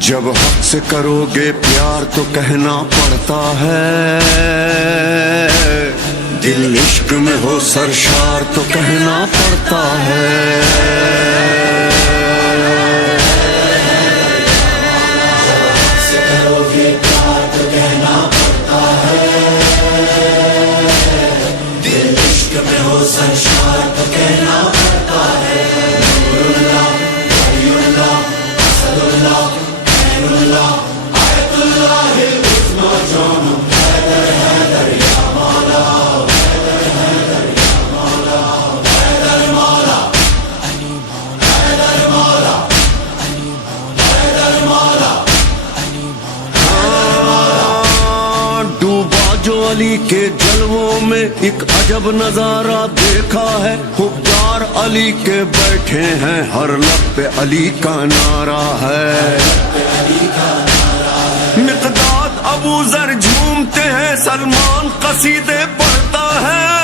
جب حق سے کرو گے پیار تو کہنا پڑتا ہے، دل عشق میں ہو سرشار تو کہنا پڑتا ہے۔ جو علی کے جلووں میں ایک عجب نظارہ دیکھا ہے، حکمران علی کے بیٹھے ہیں، ہر لب پہ علی کا نعرہ ہے۔ مقداد ابو ذر جھومتے ہیں، سلمان قصیدے پڑھتا ہے۔